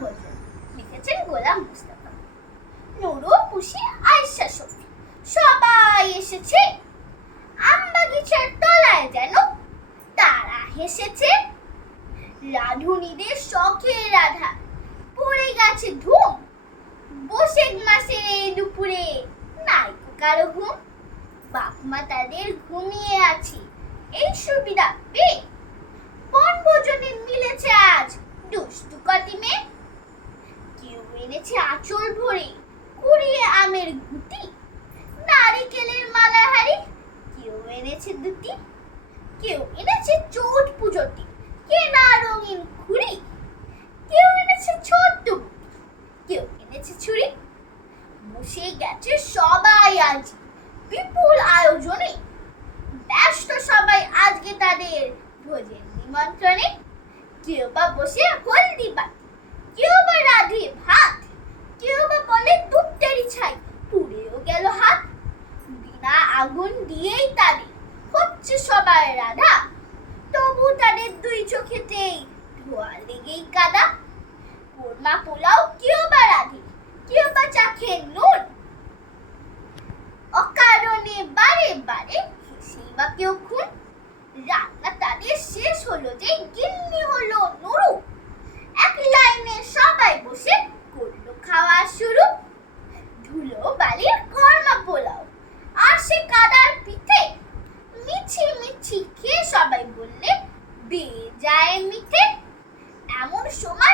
বনভোজন, লিখেছেন গোলাম মুস্তাফা। নুরু, পুষি, আয়েশা, শফি সবাই এসেছে। আমবাগিচার তলায় যেন তারা হেসেছে। রাঁধুনিদের শখের আধার পড়ে গেছে ধুম। বৈশাখ মাসের এই দুপুরে নাই কারো ঘুম। বাপমা তাদের ঘুমিয়ে আছি এই সুবিধা পেয়ে। বনভোজনে মিলেছে আজ দুষ্টু কটি মেয়ে। কেউ এনেছে আঁচল ভরে কুড়িয়ে আমের গুটি, নারিকেলের মালা হাড়ি কেউ এনেছে দুটি। কেউ এনেছে চোট পুজোটি কেনা রঙিন ঘুড়ি। কেউ এনেছে ছোট্ট বুটি, কেউ এনেছে ছুরি। বসে গেছে সবাই আজ বিপুল আয়োজনে। ব্যস্ত সবাই আজকে তাদের ভোজের নিমন্ত্রণে। কেউ বা বসে হলদি পাতি, কেউ বা রাধে ভাত, কেউ বা বলে দুধেরই ছাই পুড়েও গেল হাত। বিনা আগুন দিয়েই তাদের হচ্ছে সবাই রাধা, তবু তাদের দুই চোখেতেই ধোয়া লেগেই কাদা। কোরমা পোলাও কেউ বা রাধে, কেউ বা চাখে নুন। অকারণে বারে বারে হেসেই বা কেউ খুন। রান্না তাদের শেষ হলো যে গিন্নি হলো নুরু। এক লাইনে সবাই বসে করলো খাওয়া শুরু। ধুলো বালির কর্মা পোলাও আর সে কাদার পিঠে, মিছি মিছি খেয়ে সবাই বললে বেয়ে যায় মিঠে। এমন সময়